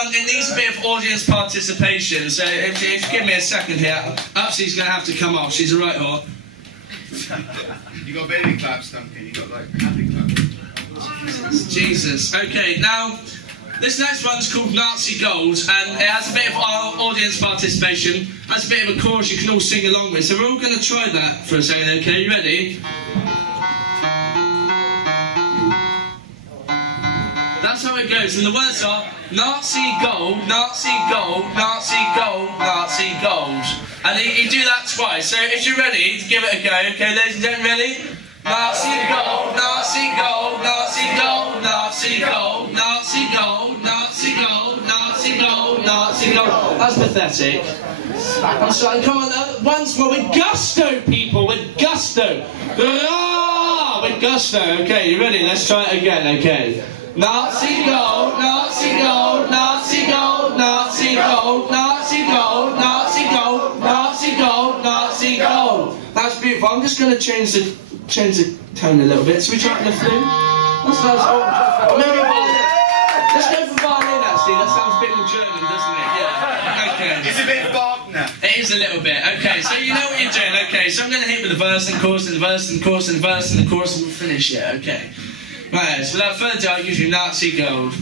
It needs a bit of audience participation, so if you give me a second here, Upsy's going to have to come off. She's a right whore. You got baby claps, Duncan. You got like happy claps. Jesus. Okay, now this next one's called Nazi Gold, and it has a bit of audience participation. Has a bit of a chorus you can all sing along with. So we're all going to try that for a second. Okay, you ready? That's how it goes, and the words are Nazi gold, Nazi gold, Nazi gold, Nazi gold. And you do that twice, so if you're ready, give it a go. Okay, ladies and gentlemen, ready? Nazi gold, Nazi gold, Nazi gold, Nazi gold, Nazi gold, Nazi gold, Nazi gold, Nazi gold. That's pathetic. I'm sorry, come on, once more, with gusto, people, with gusto. With gusto. Okay, you ready? Let's try it again, okay. Nazi gold, Nazi gold, Nazi gold, Nazi gold, Nazi gold, Nazi gold, Nazi gold, Nazi gold. That's beautiful. I'm just going to change the tone a little bit. So we try it in the flute. That sounds or maybe violin. Let's go for violin actually. That sounds a bit more German, doesn't it? Yeah. Okay. It's a bit Wagner. It is a little bit. Okay, so you know what you're doing. Okay, so I'm going to hit with the verse and chorus and the verse and the chorus and the verse and the chorus and we'll finish it. Okay. Right, so without further ado, I'll use you Nazi gold.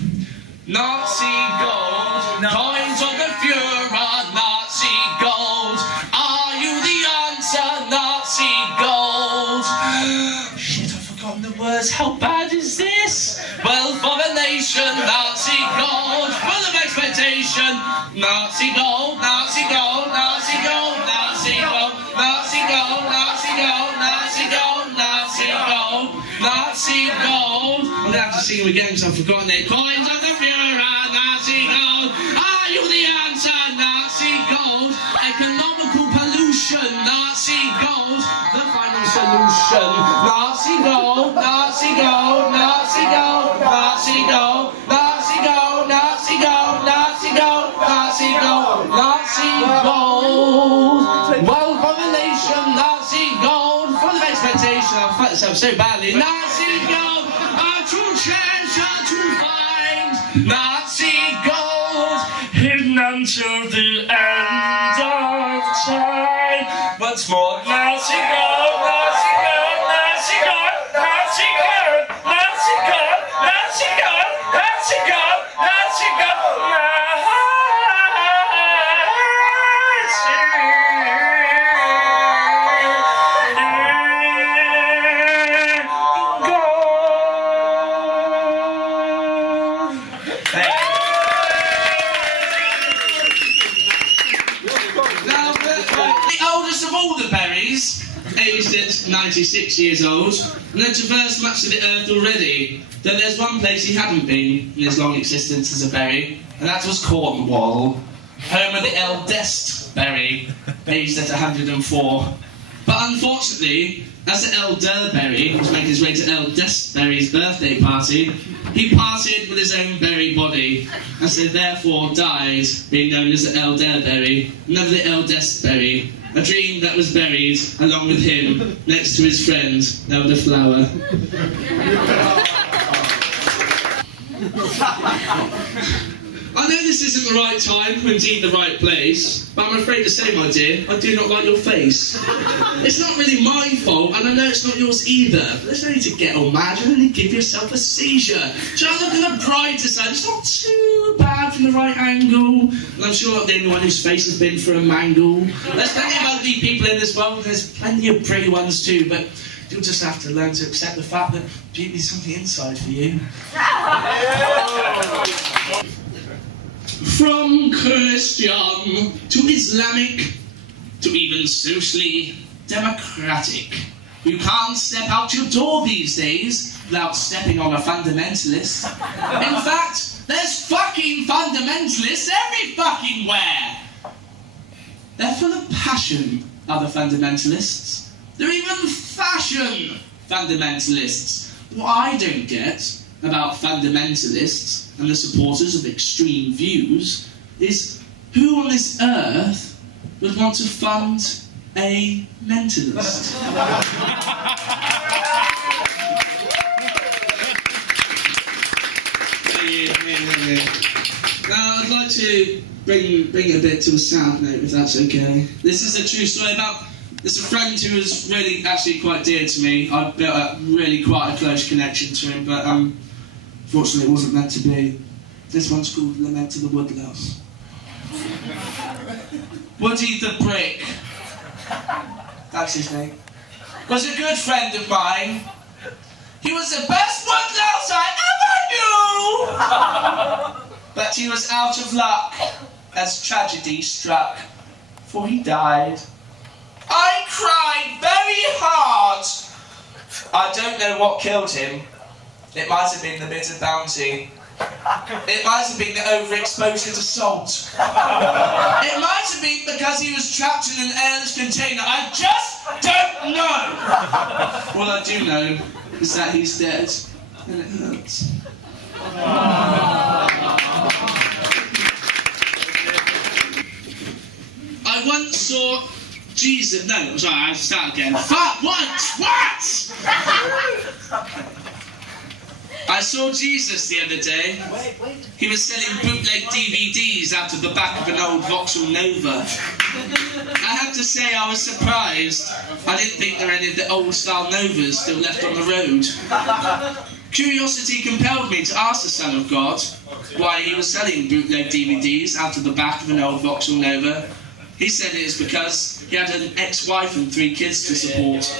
Nazi gold, coins of the Führer, Nazi gold. Are you the answer, Nazi gold? Shit, I've forgotten the words. How bad is this? Well, for the nation, Nazi gold, full of expectation. Nazi gold, Nazi gold, Nazi gold, Nazi gold, Nazi gold, Nazi gold, Nazi gold, Nazi gold, Nazi gold. I'm going to have to sing them again because I've forgotten it. Coins of the Führer, Nazi gold. Are you the answer, Nazi gold? Economical pollution, Nazi gold. The final solution. Nazi gold, Nazi gold, Nazi gold, Nazi gold, Nazi gold, Nazi gold, Nazi gold, Nazi gold, Nazi gold. World population, Nazi gold. Full of expectation. I've fucked this up so badly. Nazi gold. True treasure to find, Nazi gold, hidden until the end of time. Once more, Nazi gold, Nazi gold, Nazi gold, Nazi gold, Nazi gold, Nazi gold, Nazi gold, Nazi gold, aged at 96 years old, and had traversed much of the earth already, though there's one place he hadn't been in his long existence as a berry, and that was Cornwall, home of the eldest berry, aged at 104. But unfortunately, as the elderberry was making his way to eldestberry's birthday party, he parted with his own berry body, and so therefore died, being known as the elderberry, never the eldestberry. A dream that was buried, along with him, next to his friend, Elderflower. I know this isn't the right time, or indeed the right place, but I'm afraid to say, my dear, I do not like your face. It's not really my fault, and I know it's not yours either. But there's no need to get all mad, you only give yourself a seizure. Try to look at the brighter side, it's not too bad from the right angle. And I'm sure I'm not the only one whose face has been for a mangle. There's plenty of ugly people in this world, and there's plenty of pretty ones too, but you'll just have to learn to accept the fact that beauty's something inside for you. From Christian to Islamic to even socially democratic, you can't step out your door these days without stepping on a fundamentalist. In fact, there's fucking fundamentalists every fucking where. They're full of passion, other fundamentalists. They're even fashion fundamentalists. What I don't get about fundamentalists and the supporters of extreme views is who on this earth would want to fund a mentalist? Now, I'd like to bring it a bit to a sad note, if that's okay. This is a true story about... There's a friend who was really, actually quite dear to me. I built up really quite a close connection to him, but fortunately it wasn't meant to be. This one's called Lament of the Woodlouse. Woody the Brick, that's his name, was a good friend of mine. He was the best woodlouse I ever knew! But he was out of luck as tragedy struck, for he died. I cried very hard. I don't know what killed him. It might have been the bitter bounty. It might have been the overexposure to salt. It might have been because he was trapped in an airless container. I just don't know. All I do know is that he's dead, and it hurts. I once saw Jesus. No, I'm sorry, I have to start again. Fuck! What? I saw Jesus the other day. He was selling bootleg DVDs out of the back of an old Vauxhall Nova. I have to say I was surprised. I didn't think there were any of the old style Novas still left on the road. Curiosity compelled me to ask the Son of God why he was selling bootleg DVDs out of the back of an old Vauxhall Nova. He said it is because he had an ex-wife and 3 kids to support.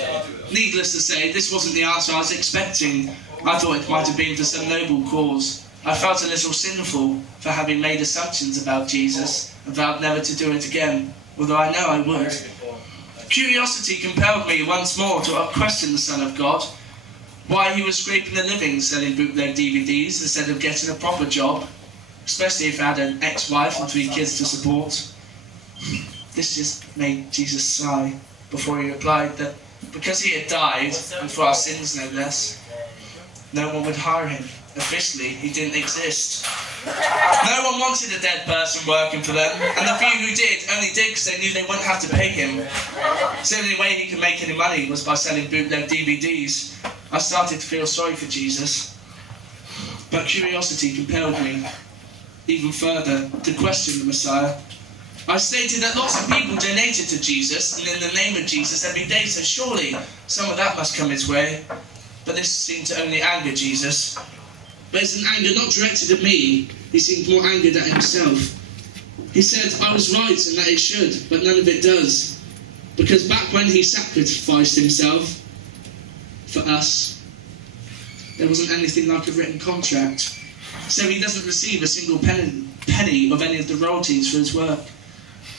Needless to say, this wasn't the answer I was expecting. I thought it might have been for some noble cause. I felt a little sinful for having made assumptions about Jesus and vowed never to do it again, although I know I would. Curiosity compelled me once more to question the Son of God, why he was scraping a living selling bootleg DVDs instead of getting a proper job, especially if I had an ex-wife and 3 kids to support. This just made Jesus sigh before he replied that because he had died, and for our sins no less, no one would hire him. Officially, he didn't exist. No one wanted a dead person working for them, and the few who did only did because they knew they wouldn't have to pay him. So the only way he could make any money was by selling bootleg DVDs. I started to feel sorry for Jesus, but curiosity compelled me even further to question the Messiah. I stated that lots of people donated to Jesus and in the name of Jesus every day, so surely some of that must come his way. But this seemed to only anger Jesus. But it's an anger not directed at me. He seemed more angered at himself. He said, I was right and that it should, but none of it does. Because back when he sacrificed himself for us, there wasn't anything like a written contract. So he doesn't receive a single penny of any of the royalties for his work.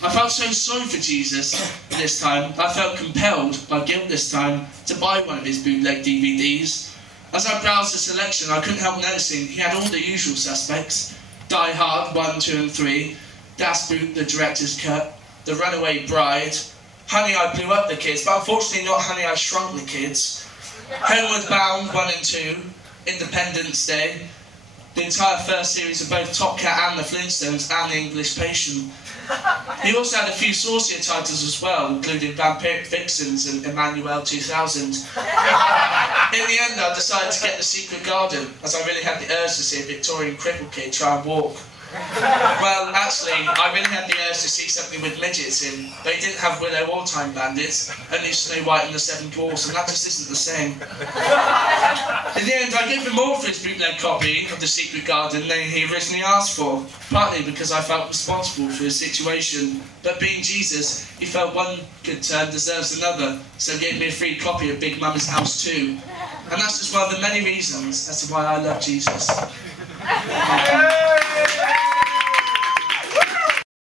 I felt so sorry for Jesus this time. I felt compelled by guilt this time to buy one of his bootleg DVDs. As I browsed the selection, I couldn't help noticing he had all the usual suspects. Die Hard 1, 2 and 3, Das Boot, the director's cut, The Runaway Bride, Honey, I Blew Up the Kids, but unfortunately not Honey, I Shrunk the Kids, Homeward Bound 1 and 2, Independence Day, the entire first series of both Top Cat and the Flintstones, and The English Patient. He also had a few saucier titles as well, including Vampiric Vixens and Emmanuel 2000. In the end, I decided to get The Secret Garden, as I really had the urge to see a Victorian cripple kid try and walk. Well, actually, I really had the urge to see something with midgets in, but he didn't have Willow or Time Bandits, only Snow White and the Seven Dwarfs, and that just isn't the same. In the end, I gave him more for his bootleg copy of The Secret Garden than he originally asked for, partly because I felt responsible for his situation, but being Jesus, he felt one good turn deserves another, so gave me a free copy of Big Mama's House too. And that's just one of the many reasons as to why I love Jesus.